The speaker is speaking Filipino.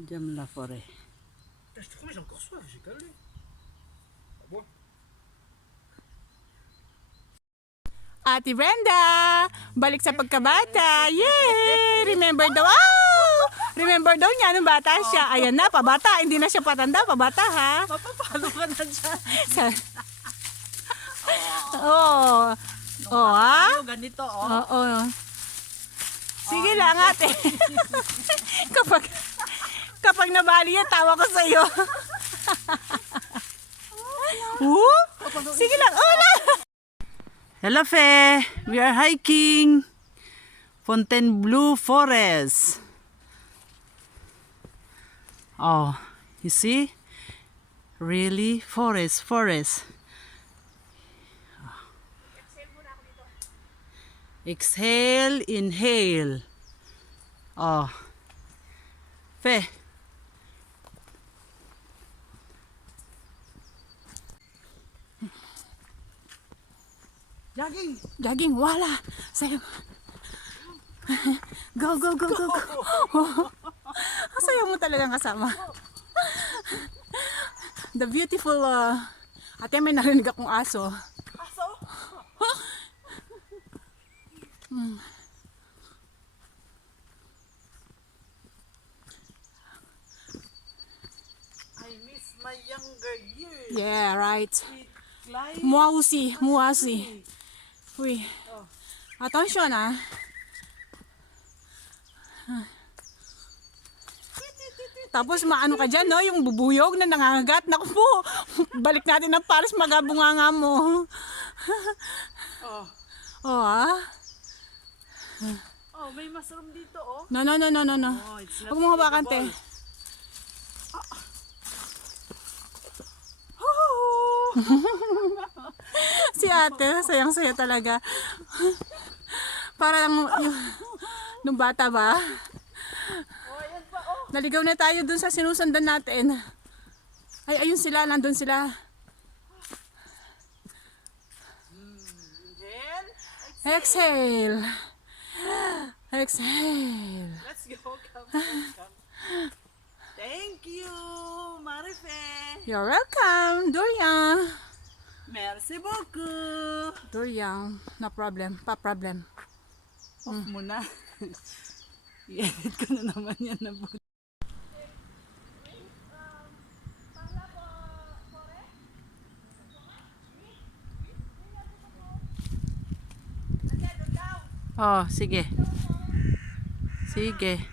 J'aime la forêt. Putain, je te promets, j'ai encore soif, j'ai calé. Ah bon? Ate Brenda, balik sa pagkabata. Yay! Remember daw. Wow! Remember daw niya nung bata siya. Ayan na, pabata. Hindi na siya patanda, pabata ha. Papapalo ka na dyan. Oo. Oo ha? Ano, ganito, oh. Oo. Sige lang ate. kapag nabali yan, tawa ko sa iyo. Sige lang. Oh, na! Hello, Fe. We are hiking Fontainebleau Forest. Oh, you see? Really? Forest. Exhale, inhale. Oh. Fe. Jogging, wala. Sayo. Go. Sayo mo talagang kasama. The beautiful, ate may narinig akong aso. Aso? I miss my younger years. Yeah, right. Climb. Muasi. Uy. Attention ah. Tapos maano ka dyan, no? Yung bubuyog na nangangagat. Naku po, balik natin ng Paris, magabunganga mo. Oh. Oh ah. Oh, may mushroom dito, oh. No. Oh, it's not Huwag mo hawakan, te. edible. Si ate, sayang-saya talaga. Parang nung bata ba? Oh, ayan pa, oh. Naligaw na tayo dun sa sinusundan natin. Ay, ayun sila, nandun sila. Inhale. Exhale. Exhale. Let's go. Come. Thank you, Marife. You're welcome, Dorian. Merci beaucoup. Dorian, no problem, pa problem. Off mo na. I-edit ko na naman yan na buti. Oh, sige. Sige.